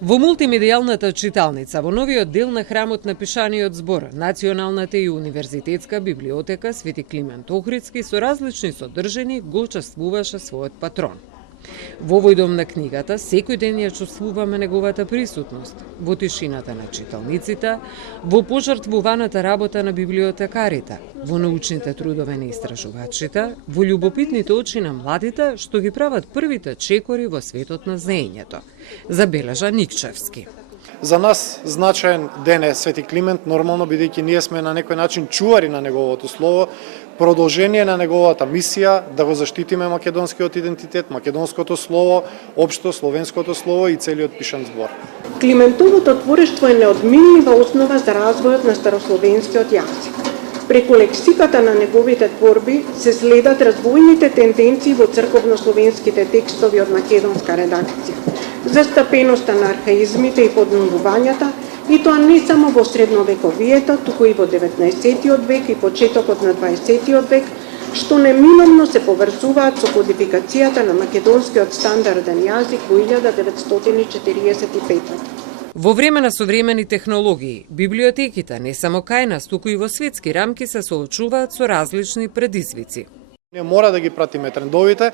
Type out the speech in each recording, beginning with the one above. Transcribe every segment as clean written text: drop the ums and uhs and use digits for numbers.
Во мултимедијалната читалница во новиот дел на храмот на пишаниот збор, Националната и универзитетска библиотека Свети Климент Охридски со различни содржини го чествуваше својот патрон. Во овој дом на книгата секој ден ја чувствуваме неговата присутност, во тишината на читалниците, во пожртвуваната работа на библиотекарите, во научните трудови на истражувачите, во љубопитните очи на младите што ги прават првите чекори во светот на знаењето, забележа Никчевски. За нас значаен ден е Свети Климент, нормално бидејќи ние сме на некој начин чувари на неговото слово, продолжение на неговата мисија да го заштитиме македонскиот идентитет, македонското слово, општо словенското слово и целиот пишан збор. Климентовото творештво е неодменлива основа за развојот на старословенскиот јазик. Преку лексиката на неговите творби се следат развојните тенденции во црковнословенските текстови од македонска редакција, застапеноста на архаизмите и подновувањата, и тоа не само во средновековието, туку и во 19. век и почетокот на 20. век, што неминовно се поврзуваат со кодификацијата на македонскиот стандарден јазик во 1945. Во време на современи технологии, библиотеките не само кај нас, туку и во светски рамки се соочуваат со различни предизвици. Ние мора да ги пратиме трендовите,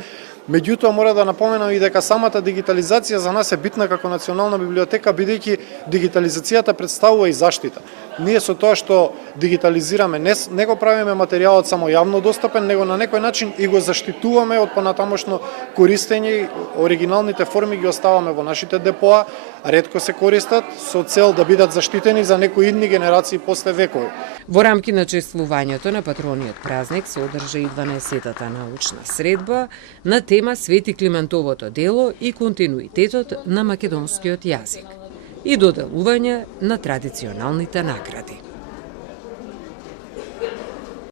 меѓутоа мора да напоменам и дека самата дигитализација за нас е битна како национална библиотека, бидејќи дигитализацијата представува и заштита. Ние со тоа што дигитализираме, не го правиме материјалот само јавно достапен, него на некој начин и го заштитуваме од понатамошно користење. Оригиналните форми ги оставаме во нашите депоа, ретко се користат со цел да бидат заштитени за некои идни генерации после векови. Во рамки на чествувањето на патрониот празник се одржа и 12-тата научна средба на тема Свети Климентовото дело и континуитетот на македонскиот јазик и доделување на традиционалните награди.